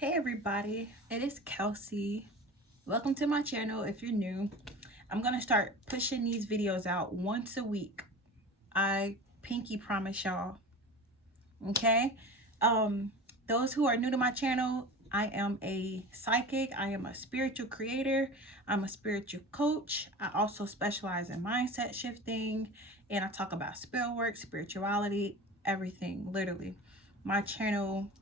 Hey everybody, it is Kelsey. Welcome to my channel. If you're new, I'm gonna start pushing these videos out once a week. I pinky promise y'all. Okay. Those who are new to my channel, I am a psychic, I am a spiritual creator, I'm a spiritual coach. I also specialize in mindset shifting, and I talk about spell work, spirituality, everything, literally. My channel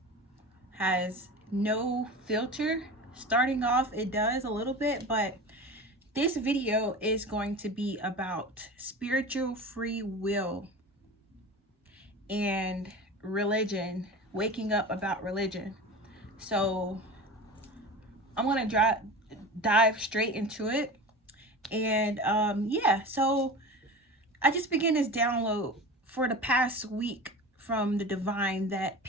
has no filter. Starting off, it does a little bit, but this video is going to be about spiritual free will and religion, waking up about religion. So I'm going to dive straight into it. And yeah, so I just began this download for the past week from the divine that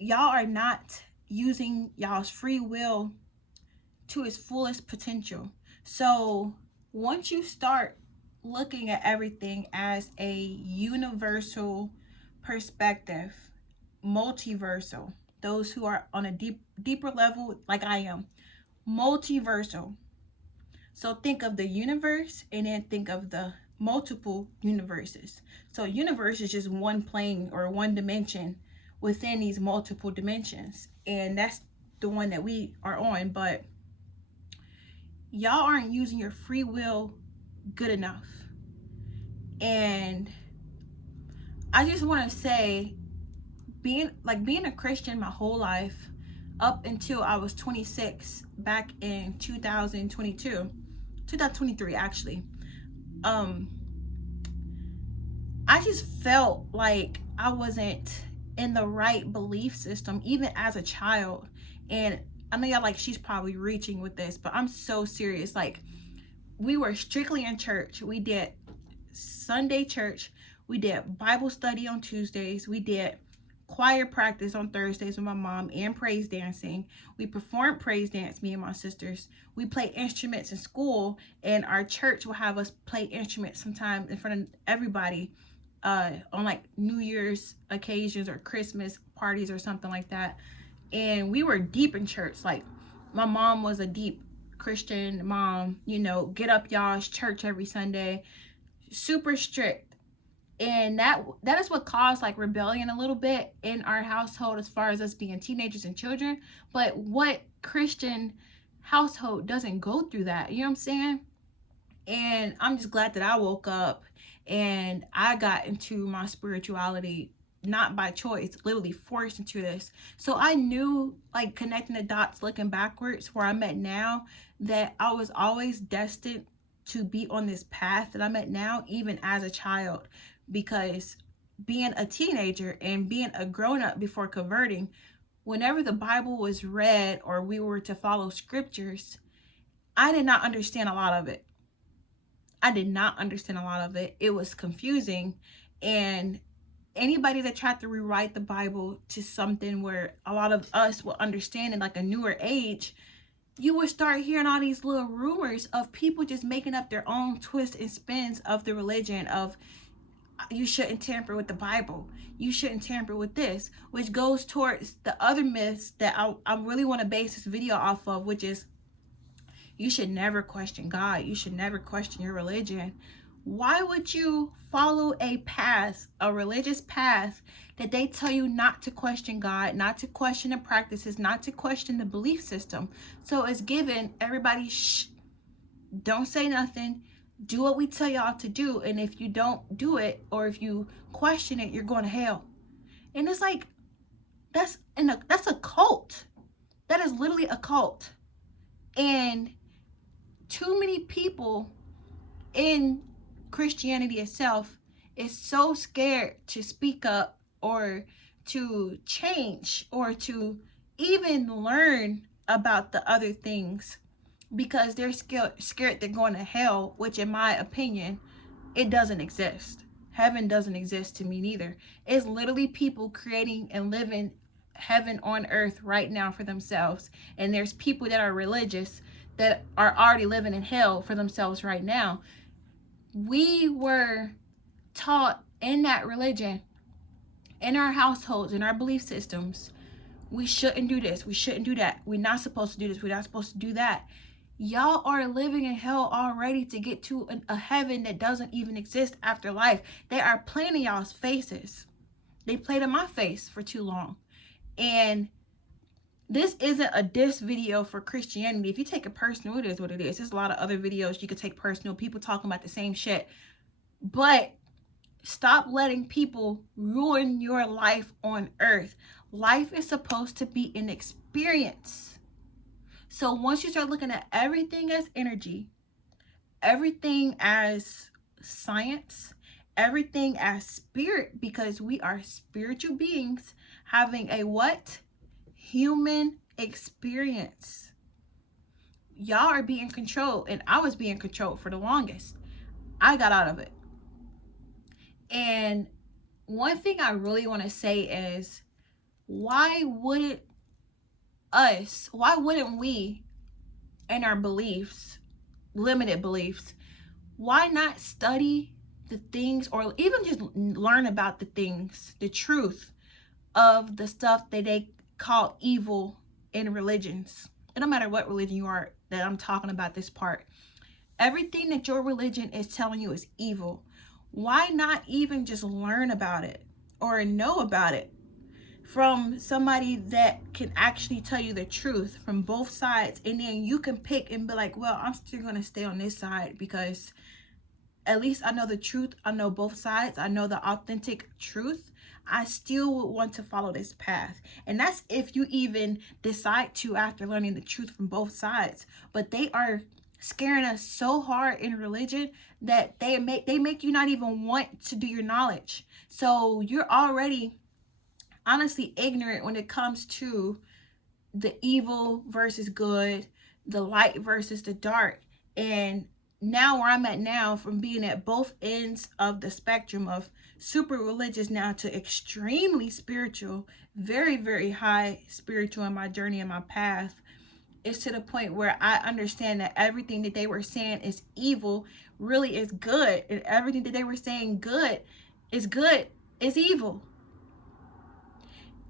y'all are not using y'all's free will to its fullest potential. So once you start looking at everything as a universal perspective, multiversal, those who are on a deeper level like I am, multiversal. So think of the universe and then think of the multiple universes. So universe is just one plane or one dimension within these multiple dimensions, and that's the one that we are on. But y'all aren't using your free will good enough. And I just want to say, being a Christian my whole life up until I was 26 back in 2023 actually, I just felt like I wasn't in the right belief system even as a child. And I know y'all like, she's probably reaching with this, but I'm so serious. Like, we were strictly in church. We did Sunday church, we did Bible study on Tuesdays, we did choir practice on Thursdays with my mom, and praise dancing. We performed praise dance, me and my sisters. We played instruments in school, and our church will have us play instruments sometimes in front of everybody on like New Year's occasions or Christmas parties or something like that. And we were deep in church. Like, my mom was a deep Christian mom, get up y'all's church every Sunday, super strict. And that is what caused like rebellion a little bit in our household as far as us being teenagers and children. But what Christian household doesn't go through that? You know what I'm saying? And I'm just glad that I woke up and I got into my spirituality, not by choice, literally forced into this. So I knew, like, connecting the dots, looking backwards where I'm at now, that I was always destined to be on this path that I'm at now, even as a child. Because being a teenager and being a grown-up before converting, whenever the Bible was read or we were to follow scriptures, I did not understand a lot of it. It was confusing. And anybody that tried to rewrite the Bible to something where a lot of us will understand in like a newer age, you would start hearing all these little rumors of people just making up their own twists and spins of the religion of, you shouldn't tamper with the Bible, you shouldn't tamper with this, which goes towards the other myths that I really want to base this video off of, which is you should never question God, you should never question your religion. Why would you follow a path, a religious path, that they tell you not to question God, not to question the practices, not to question the belief system? So it's given everybody, shh, don't say nothing, do what we tell y'all to do, and if you don't do it or if you question it, you're going to hell. And it's like, that's a cult. That is literally a cult. And too many people in Christianity itself is so scared to speak up or to change or to even learn about the other things, because they're scared they're going to hell, which in my opinion, it doesn't exist. Heaven doesn't exist to me neither. It's literally people creating and living heaven on earth right now for themselves. And there's people that are religious that are already living in hell for themselves right now. We were taught in that religion, in our households, in our belief systems, we shouldn't do this, we shouldn't do that, we're not supposed to do this, we're not supposed to do that. Y'all are living in hell already to get to a heaven that doesn't even exist after life. They are playing in y'all's faces. They played in my face for too long. And this isn't a diss video for Christianity. If you take it personal, it is what it is. There's a lot of other videos you could take personal, people talking about the same shit. But stop letting people ruin your life on earth. Life is supposed to be an experience. So once you start looking at everything as energy, everything as science, everything as spirit, because we are spiritual beings having a what? Human experience. Y'all are being controlled, and I was being controlled for the longest. I got out of it. And one thing I really want to say is, why wouldn't we, in our beliefs, limited beliefs, why not study the things, or even just learn about the things, the truth of the stuff that they call evil in religions? It don't matter what religion you are that I'm talking about this part. Everything that your religion is telling you is evil. Why not even just learn about it or know about it from somebody that can actually tell you the truth from both sides? And then you can pick and be like, well, I'm still going to stay on this side because at least I know the truth. I know both sides. I know the authentic truth. I still would want to follow this path. And that's if you even decide to after learning the truth from both sides. But they are scaring us so hard in religion that they make you not even want to do your knowledge. So you're already honestly ignorant when it comes to the evil versus good, the light versus the dark. And now where I'm at now, from being at both ends of the spectrum of super religious now to extremely spiritual, very, very high spiritual in my journey and my path, is to the point where I understand that everything that they were saying is evil really is good, and everything that they were saying good is evil.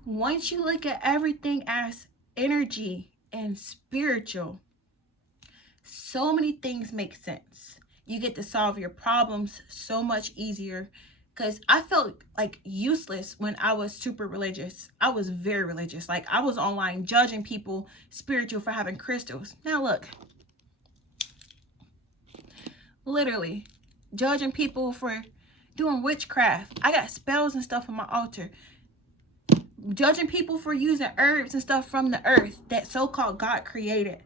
Once you look at everything as energy and spiritual, so many things make sense. You get to solve your problems so much easier. Because I felt like useless when I was super religious. I was very religious. Like, I was online judging people spiritual for having crystals. Now look, literally judging people for doing witchcraft. I got spells and stuff on my altar. Judging people for using herbs and stuff from the earth that so-called God created.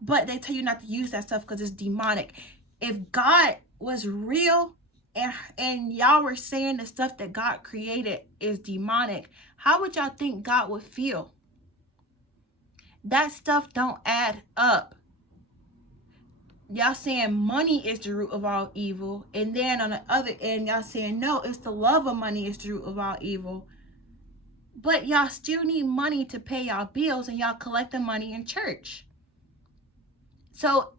But they tell you not to use that stuff because it's demonic. If God was real, and y'all were saying the stuff that God created is demonic, how would y'all think God would feel? That stuff don't add up. Y'all saying money is the root of all evil, and then on the other end y'all saying no, it's the love of money is the root of all evil. But y'all still need money to pay y'all bills, and y'all collect the money in church. So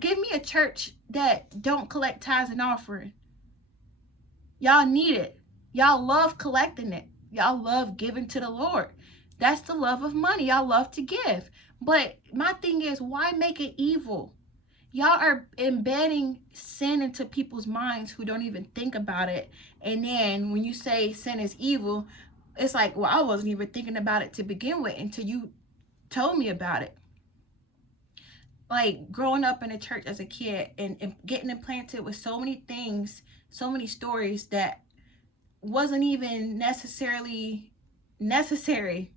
give me a church that don't collect tithes and offering. Y'all need it. Y'all love collecting it. Y'all love giving to the Lord. That's the love of money. Y'all love to give. But my thing is, why make it evil? Y'all are embedding sin into people's minds who don't even think about it. And then when you say sin is evil, it's like, well, I wasn't even thinking about it to begin with until you told me about it. Like, growing up in a church as a kid and getting implanted with so many things, so many stories that wasn't even necessarily necessary.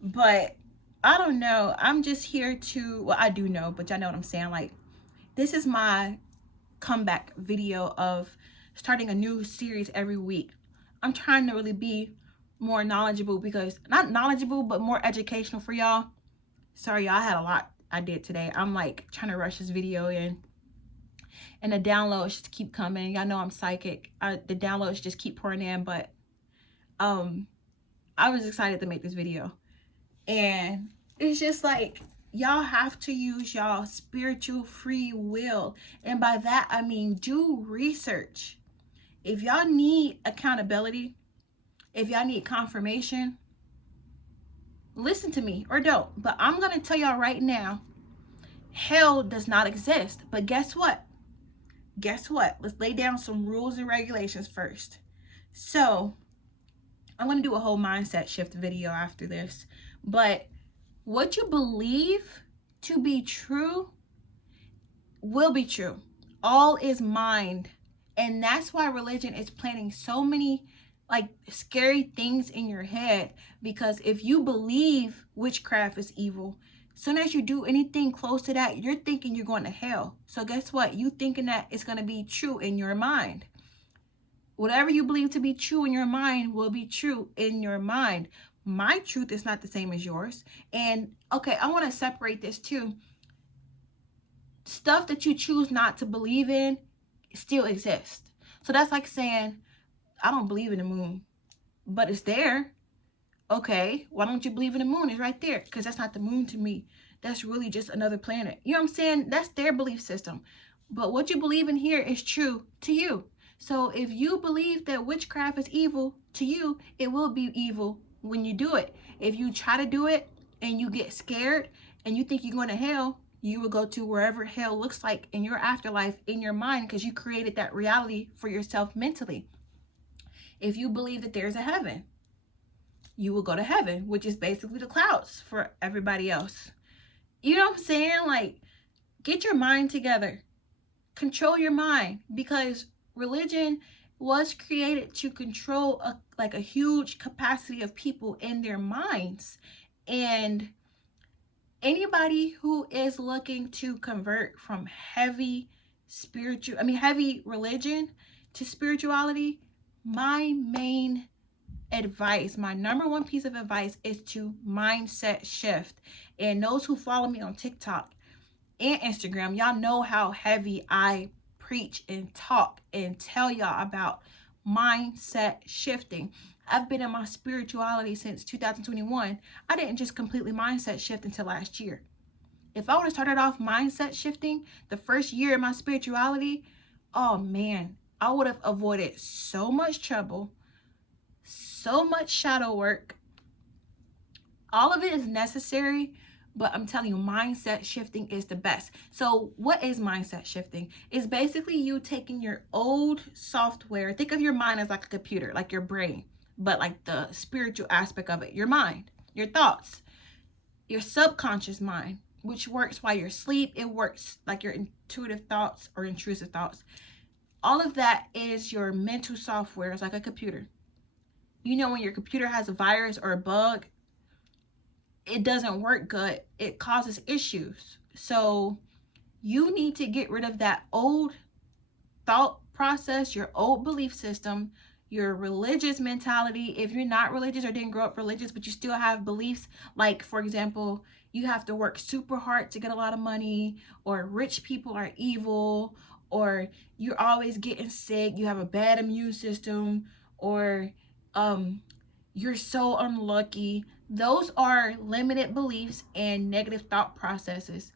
But I don't know. I'm just here to, well, I do know, but y'all know what I'm saying. Like, this is my comeback video of starting a new series every week. I'm trying to really be more knowledgeable, because not knowledgeable, but more educational for y'all. Sorry, y'all, I had a lot I did today. I'm like trying to rush this video in, and the downloads just keep coming. Y'all know I'm psychic. The downloads just keep pouring in. But I was excited to make this video, and it's just like, y'all have to use y'all spiritual free will. And by that I mean do research. If y'all need accountability, If y'all need confirmation, listen to me or don't. But I'm going to tell y'all right now, hell does not exist. But guess what? Guess what? Let's lay down some rules and regulations first. So I'm going to do a whole mindset shift video after this. But what you believe to be true will be true. All is mind. And that's why religion is planting so many like scary things in your head, because if you believe witchcraft is evil, as soon as you do anything close to that, you're thinking you're going to hell. So guess what? You thinking that it's going to be true in your mind. Whatever you believe to be true in your mind will be true in your mind. My truth is not the same as yours. And okay, I want to separate this too. Stuff that you choose not to believe in still exists. So that's like saying, I don't believe in the moon, but it's there. Okay, why don't you believe in the moon? It's right there. Because that's not the moon to me. That's really just another planet. You know what I'm saying? That's their belief system. But what you believe in here is true to you. So if you believe that witchcraft is evil to you, it will be evil when you do it. If you try to do it and you get scared and you think you're going to hell, you will go to wherever hell looks like in your afterlife in your mind, because you created that reality for yourself mentally. If you believe that there's a heaven, you will go to heaven, which is basically the clouds for everybody else. You know what I'm saying? Like, get your mind together. Control your mind, because religion was created to control a huge capacity of people in their minds. And anybody who is looking to convert from heavy religion to spirituality, my main advice, my number one piece of advice is to mindset shift. And those who follow me on TikTok and Instagram, y'all know how heavy I preach and talk and tell y'all about mindset shifting. I've been in my spirituality since 2021. I didn't just completely mindset shift until last year. If I would have started off mindset shifting the first year of my spirituality, oh man, I would have avoided so much trouble, so much shadow work. All of it is necessary, but I'm telling you, mindset shifting is the best. So what is mindset shifting? It's basically you taking your old software. Think of your mind as like a computer, like your brain, but like the spiritual aspect of it, your mind, your thoughts, your subconscious mind, which works while you're asleep. It works like your intuitive thoughts or intrusive thoughts. All of that is your mental software. It's like a computer. You know, when your computer has a virus or a bug, it doesn't work good. It causes issues. So you need to get rid of that old thought process, your old belief system, your religious mentality. If you're not religious or didn't grow up religious, but you still have beliefs, like, for example, you have to work super hard to get a lot of money, or rich people are evil, or you're always getting sick, you have a bad immune system, or you're so unlucky. Those are limited beliefs and negative thought processes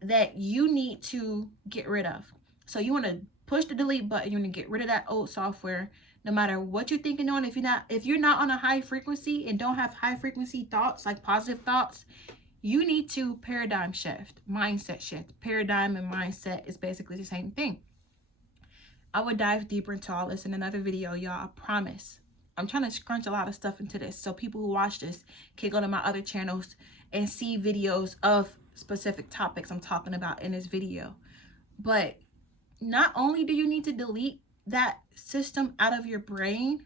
that you need to get rid of. So you want to push the delete button. You want to get rid of that old software, no matter what you're thinking on. If you're not on a high frequency and don't have high frequency thoughts, like positive thoughts, you need to paradigm shift, mindset shift. Paradigm and mindset is basically the same thing. I would dive deeper into all this in another video, y'all. I promise. I'm trying to scrunch a lot of stuff into this so people who watch this can go to my other channels and see videos of specific topics I'm talking about in this video. But not only do you need to delete that system out of your brain,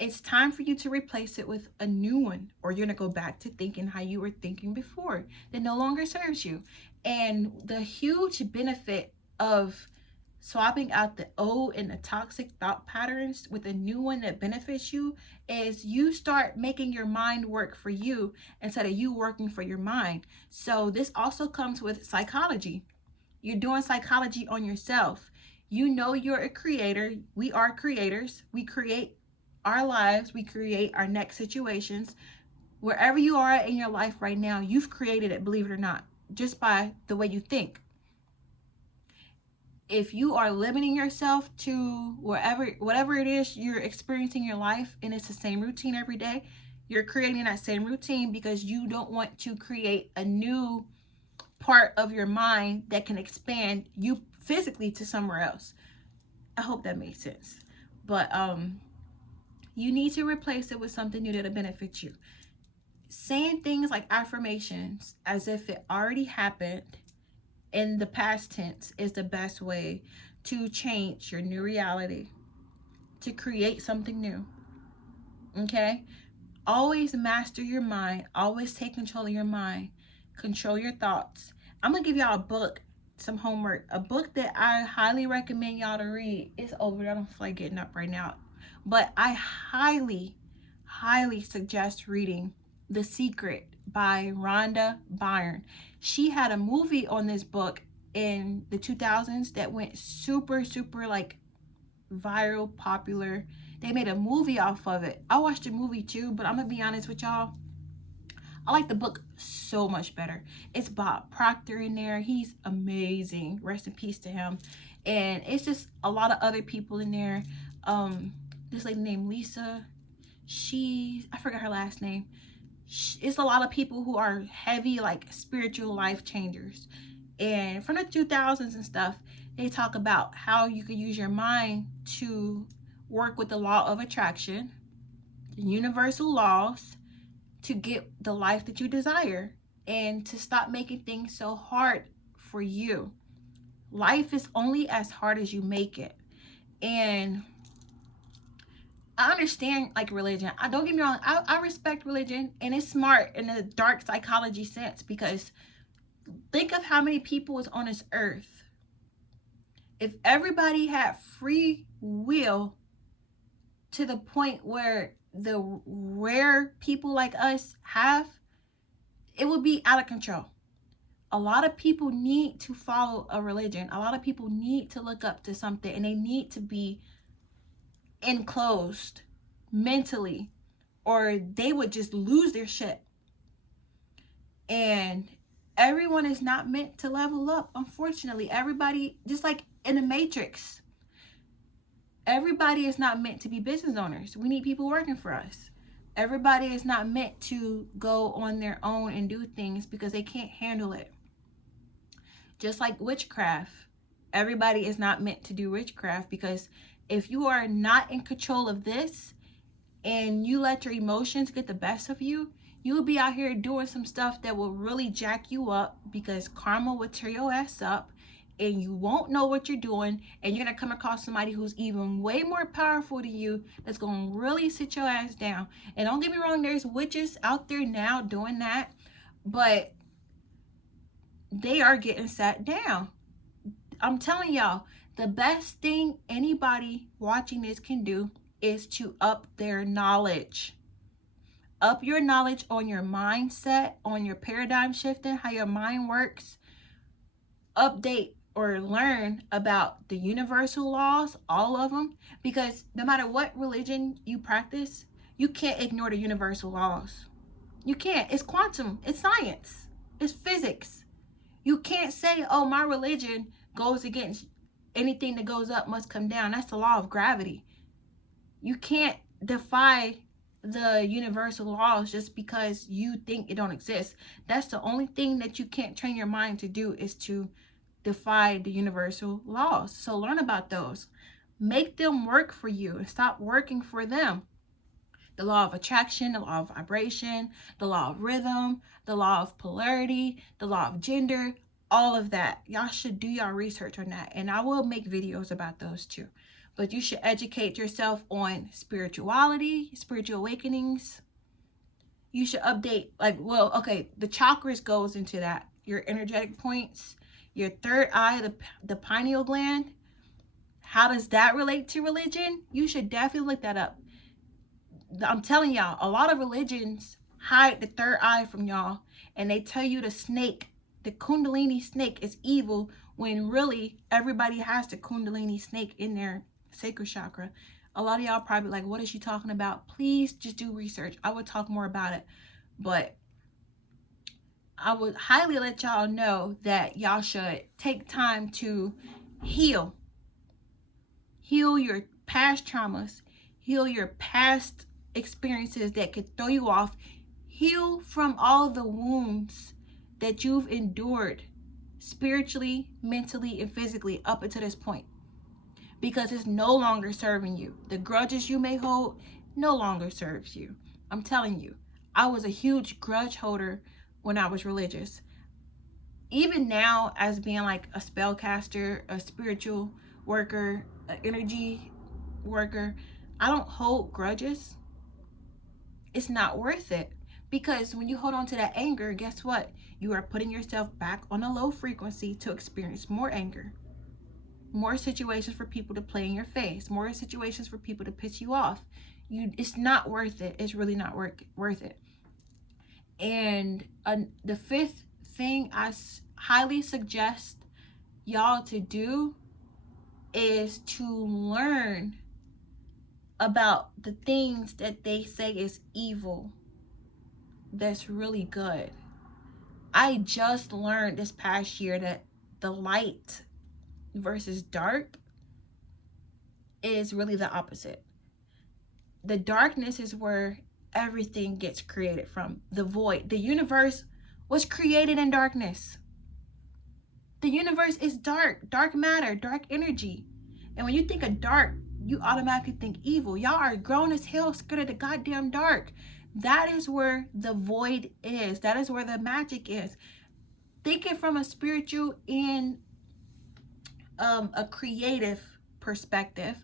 it's time for you to replace it with a new one, or you're going to go back to thinking how you were thinking before that no longer serves you. And the huge benefit of swapping out the old and the toxic thought patterns with a new one that benefits you is you start making your mind work for you instead of you working for your mind. So this also comes with psychology. You're doing psychology on yourself. You know you're a creator. We are creators. We create our lives. We create our next situations. Wherever you are in your life right now, you've created it, believe it or not, just by the way you think. if you are limiting yourself to whatever it is you're experiencing in your life, and it's the same routine every day, you're creating that same routine because you don't want to create a new part of your mind that can expand you physically to somewhere else. I hope that makes sense. But you need to replace it with something new that'll benefit you. Saying things like affirmations as if it already happened in the past tense is the best way to change your new reality, to create something new. Okay? Always master your mind. Always take control of your mind. Control your thoughts. I'm going to give y'all a book, some homework. A book that I highly recommend y'all to read. It's over there. I don't feel like getting up right now. But I highly, highly suggest reading The Secret by Rhonda Byrne. She had a movie on this book in the 2000s that went super, super like viral, popular. They made a movie off of it. I watched the movie too, but I'm gonna be honest with y'all, I like the book so much better. It's Bob Proctor in there. He's amazing. Rest in peace to him. And it's just a lot of other people in there. This lady named Lisa. I forgot her last name. It's a lot of people who are heavy, like spiritual life changers. And from the 2000s and stuff, they talk about how you can use your mind to work with the law of attraction, the universal laws, to get the life that you desire, and to stop making things so hard for you. Life is only as hard as you make it. And I understand like religion. Don't get me wrong, I respect religion, and it's smart in a dark psychology sense, because think of how many people is on this earth. If everybody had free will to the point where the rare people like us have, it would be out of control. A lot of people need to follow a religion. A lot of people need to look up to something, and they need to be enclosed mentally, or they would just lose their shit. And everyone is not meant to level up, unfortunately. Everybody, just like in the Matrix, everybody is not meant to be business owners. We need people working for us. Everybody is not meant to go on their own and do things because they can't handle it. Just like witchcraft, everybody is not meant to do witchcraft, because if you are not in control of this and you let your emotions get the best of you, you will be out here doing some stuff that will really jack you up, because karma will tear your ass up and you won't know what you're doing, and you're going to come across somebody who's even way more powerful than you that's going to really sit your ass down. And don't get me wrong, there's witches out there now doing that, but they are getting sat down. I'm telling y'all, the best thing anybody watching this can do is to up their knowledge. Up your knowledge on your mindset, on your paradigm shifting, how your mind works. Update or learn about the universal laws, all of them, because no matter what religion you practice, you can't ignore the universal laws. You can't. It's quantum. It's science. It's physics. You can't say, oh, my religion goes against anything that goes up must come down. That's the law of gravity. You can't defy the universal laws just because you think it don't exist. That's the only thing that you can't train your mind to do, is to defy the universal laws. So learn about those. Make them work for you and stop working for them. The law of attraction, the law of vibration, the law of rhythm, the law of polarity, the law of gender, all of that. Y'all should do y'all research on that. And I will make videos about those too. But you should educate yourself on spirituality, spiritual awakenings. You should update, the chakras goes into that. Your energetic points, your third eye, the pineal gland. How does that relate to religion? You should definitely look that up. I'm telling y'all, a lot of religions hide the third eye from y'all, and they tell you the snake, the kundalini snake, is evil, when really everybody has the kundalini snake in their sacral chakra. A lot of y'all probably like, what is she talking about? Please just do research. I would talk more about it, but I would highly let y'all know that y'all should take time to Heal. Heal your past traumas. Heal your past experiences that could throw you off. Heal from all the wounds that you've endured spiritually, mentally, and physically up until this point, because it's no longer serving you. The grudges you may hold no longer serves you. I'm telling you, I was a huge grudge holder when I was religious. Even now, as being like a spellcaster, a spiritual worker, an energy worker, I don't hold grudges. It's not worth it. Because when you hold on to that anger, guess what? You are putting yourself back on a low frequency to experience more anger, more situations for people to play in your face, more situations for people to piss you off. It's not worth it. It's really not worth it. And the fifth thing I highly suggest y'all to do is to learn about the things that they say is evil that's really good. I just learned this past year that the light versus dark is really the opposite. The darkness is where everything gets created from. The void. The universe was created in darkness. The universe is dark. Dark matter, dark energy. And when you think of dark, you automatically think evil. Y'all are grown as hell, scared of the goddamn dark. That is where the void is. That is where the magic is. Think it from a spiritual and a creative perspective.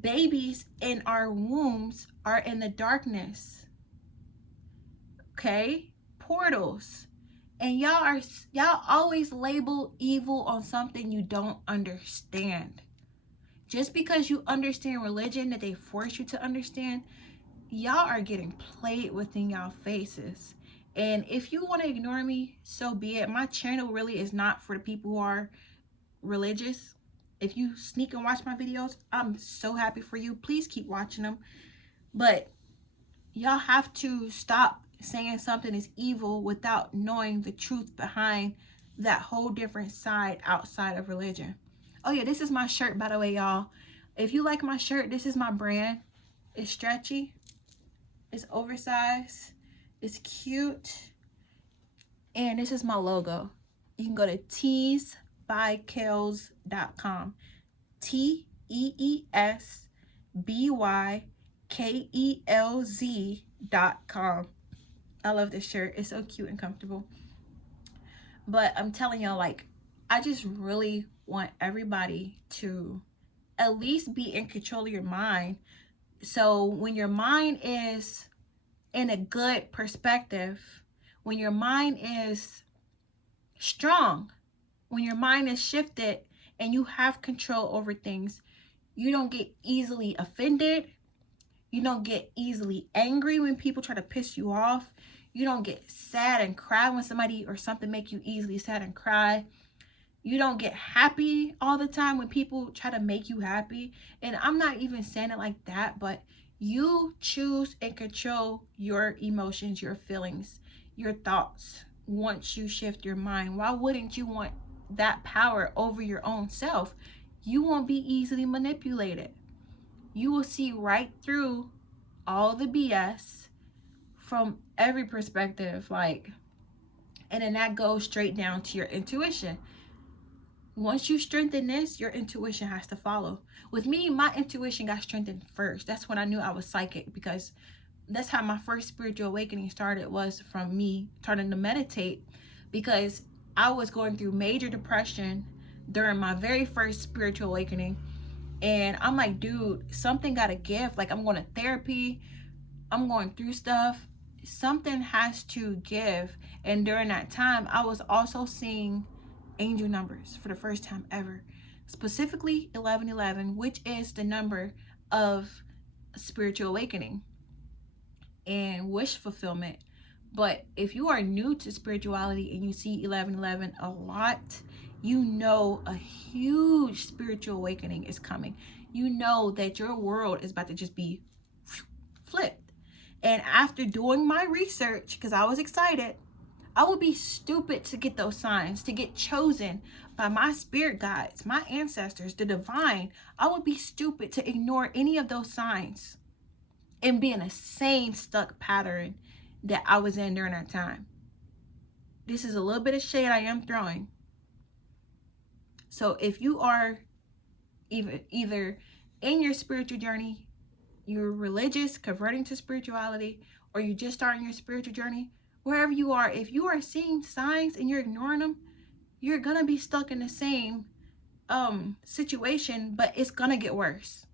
Babies in our wombs are in the darkness. Okay? Portals. And y'all always label evil on something you don't understand. Just because you understand religion that they force you to understand, y'all are getting played within y'all faces. And if you want to ignore me, so be it. My channel really is not for the people who are religious. If you sneak and watch my videos, I'm so happy for you. Please keep watching them. But y'all have to stop saying something is evil without knowing the truth behind that whole different side outside of religion. Oh yeah, this is my shirt, by the way, y'all. If you like my shirt, this is my brand. It's stretchy. It's oversized. It's cute. And this is my logo. You can go to teesbykelz.com. teesbykelz.com. I love this shirt. It's so cute and comfortable. But I'm telling y'all, like, I just really want everybody to at least be in control of your mind. So when your mind is in a good perspective, when your mind is strong, when your mind is shifted and you have control over things, you don't get easily offended. You don't get easily angry when people try to piss you off. You don't get sad and cry when somebody or something make you easily sad and cry. You don't get happy all the time when people try to make you happy. And I'm not even saying it like that, but you choose and control your emotions, your feelings, your thoughts once you shift your mind. Why wouldn't you want that power over your own self? You won't be easily manipulated. You will see right through all the BS from every perspective, like, and then that goes straight down to your intuition. Once you strengthen this, your intuition has to follow. With me, my intuition got strengthened first. That's when I knew I was psychic, because that's how my first spiritual awakening started, was from me starting to meditate, because I was going through major depression during my very first spiritual awakening. And I'm like, dude, something got to give. Like, I'm going to therapy. I'm going through stuff. Something has to give. And during that time, I was also seeing angel numbers for the first time ever. Specifically 1111, which is the number of spiritual awakening and wish fulfillment. But if you are new to spirituality and you see 1111 a lot, you know a huge spiritual awakening is coming. You know that your world is about to just be flipped. And after doing my research, because I was excited, I would be stupid to get those signs, to get chosen by my spirit guides, my ancestors, the divine. I would be stupid to ignore any of those signs and be in the same stuck pattern that I was in during that time. This is a little bit of shade I am throwing. So if you are either in your spiritual journey, you're religious, converting to spirituality, or you're just starting your spiritual journey, wherever you are, if you are seeing signs and you're ignoring them, you're gonna be stuck in the same situation, but it's gonna get worse.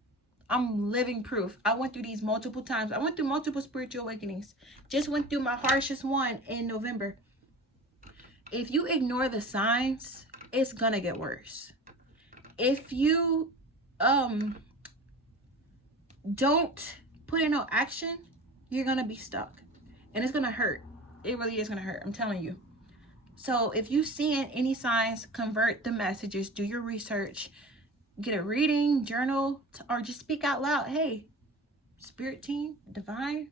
I'm living proof. I went through these multiple times. I went through multiple spiritual awakenings. Just went through my harshest one in November. If you ignore the signs, it's gonna get worse. If you don't put in no action, you're gonna be stuck, and it's gonna hurt. It really is gonna hurt, I'm telling you. So if you seeing any signs, convert the messages, do your research, get a reading, journal, or just speak out loud. Hey, spirit team, divine,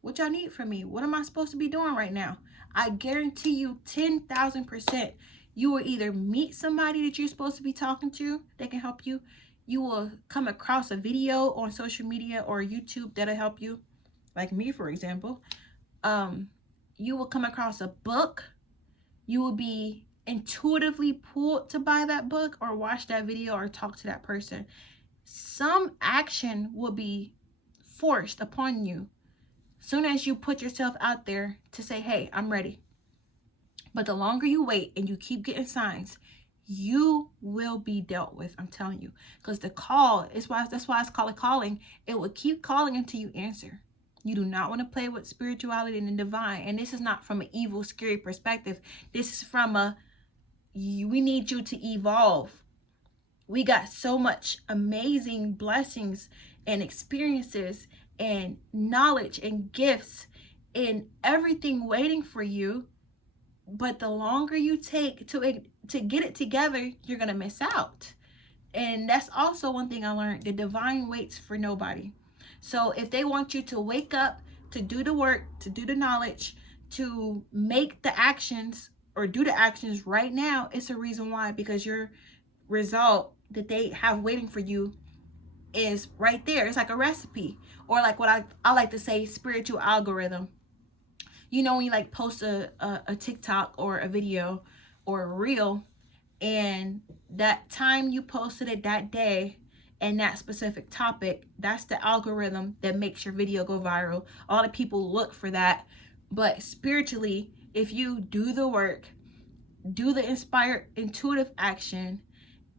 what y'all need from me? What am I supposed to be doing right now? I guarantee you 10,000% you will either meet somebody that you're supposed to be talking to that can help you. You will come across a video on social media or YouTube that'll help you. Like me, for example. You will come across a book. You will be intuitively pulled to buy that book or watch that video or talk to that person. Some action will be forced upon you soon as you put yourself out there to say, hey, I'm ready. But the longer you wait and you keep getting signs, you will be dealt with. I'm telling you, because the call is why, that's why it's called a calling. It will keep calling until you answer. You do not want to play with spirituality and the divine. And this is not from an evil, scary perspective. This is from we need you to evolve. We got so much amazing blessings and experiences and knowledge and gifts and everything waiting for you. But the longer you take to get it together, you're going to miss out. And that's also one thing I learned. The divine waits for nobody. So if they want you to wake up, to do the work, to do the knowledge, to make the actions or do the actions right now, it's a reason why. Because your result that they have waiting for you is right there. It's like a recipe, or like what I like to say, spiritual algorithm. You know, when you like post a TikTok or a video or a reel, and that time you posted it that day and that specific topic, that's the algorithm that makes your video go viral. All the people look for that. But spiritually, if you do the work, do the inspired intuitive action,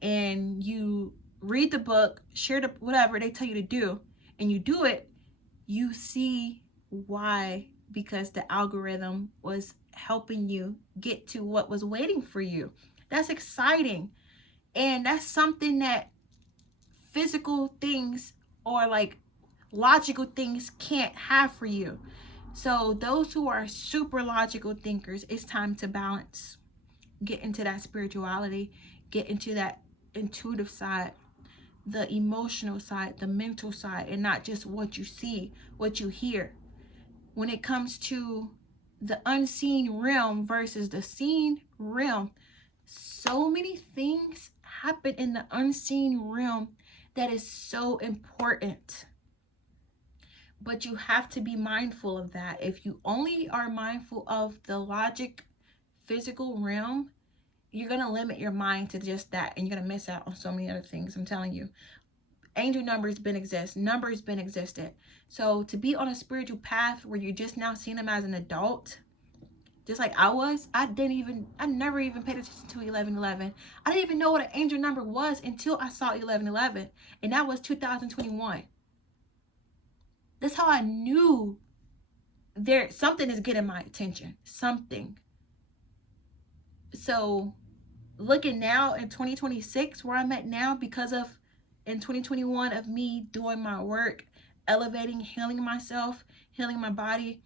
and you read the book, share the whatever they tell you to do, and you do it, you see why. Because the algorithm was helping you get to what was waiting for you. That's exciting. And that's something that physical things or like logical things can't have for you. So those who are super logical thinkers, it's time to balance. Get into that spirituality. Get into that intuitive side, the emotional side, the mental side, and not just what you see, what you hear. When it comes to the unseen realm versus the seen realm, so many things happen in the unseen realm that is so important. But you have to be mindful of that. If you only are mindful of the logic, physical realm, you're going to limit your mind to just that, and you're going to miss out on so many other things. I'm telling you. Angel numbers been existed. So to be on a spiritual path where you're just now seeing them as an adult, just like I was, I never even paid attention to 1111. I didn't even know what an angel number was until I saw 1111, and that was 2021. That's how I knew something is getting my attention, something. So looking now in 2026, where I'm at now, because of in 2021 of me doing my work, elevating, healing myself, healing my body,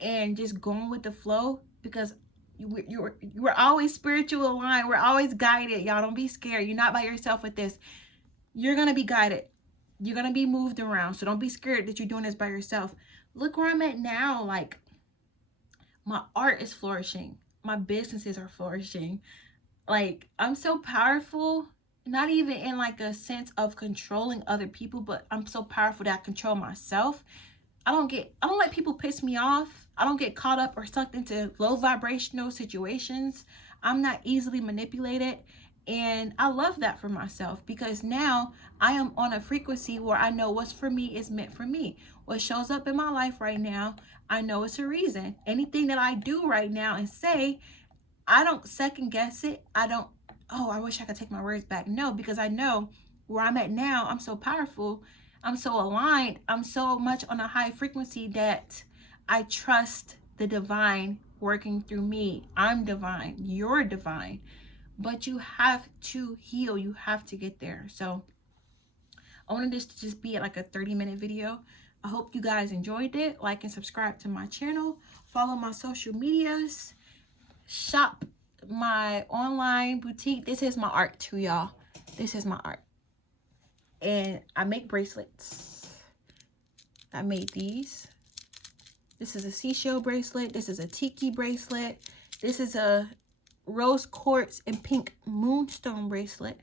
and just going with the flow, because you're always spiritual aligned. We're always guided. Y'all don't be scared. You're not by yourself with this. You're going to be guided. You're going to be moved around. So don't be scared that you're doing this by yourself. Look where I'm at now. Like, My art is flourishing. My businesses are flourishing. Like, I'm so powerful, not even in like a sense of controlling other people, but I'm so powerful that I control myself. I don't let people piss me off. I don't get caught up or sucked into low vibrational situations. I'm not easily manipulated. And I love that for myself, because now I am on a frequency where I know what's for me is meant for me. What shows up in my life right now, I know it's a reason. Anything that I do right now and say, I don't second guess it. I don't, oh, I wish I could take my words back. No, because I know where I'm at now. I'm so powerful. I'm so aligned. I'm so much on a high frequency that I trust the divine working through me. I'm divine. You're divine. But you have to heal. You have to get there. So I wanted this to just be like a 30-minute video. I hope you guys enjoyed it. Like and subscribe to my channel. Follow my social medias. Shop my online boutique. This is my art too, y'all. This is my art. And I make bracelets. I made these. This is a seashell bracelet. This is a tiki bracelet. This is a rose quartz and pink moonstone bracelet.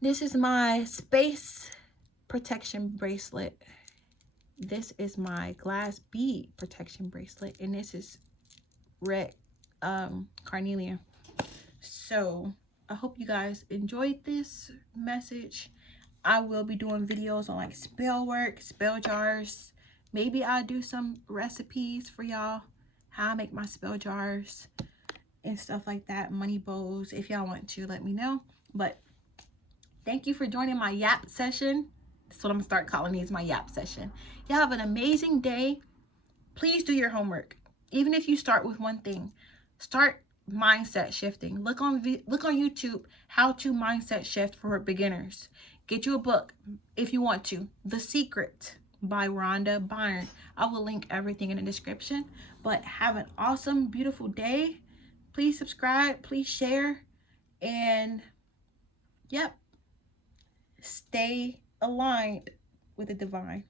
This is my space protection bracelet. This is my glass bead protection bracelet. And this is red carnelian. So I hope you guys enjoyed this message. I will be doing videos on like spell work, spell jars. Maybe I'll do some recipes for y'all, how I make my spell jars and stuff like that. Money bowls. If y'all want to, let me know. But thank you for joining my yap session. That's what I'm gonna start calling these, my yap session. Y'all have an amazing day. Please do your homework. Even if you start with one thing, start mindset shifting. Look on YouTube, how to mindset shift for beginners. Get you a book if you want to. The Secret by Rhonda Byrne. I will link everything in the description. But have an awesome, beautiful day. Please subscribe, please share, and yep, stay aligned with the divine.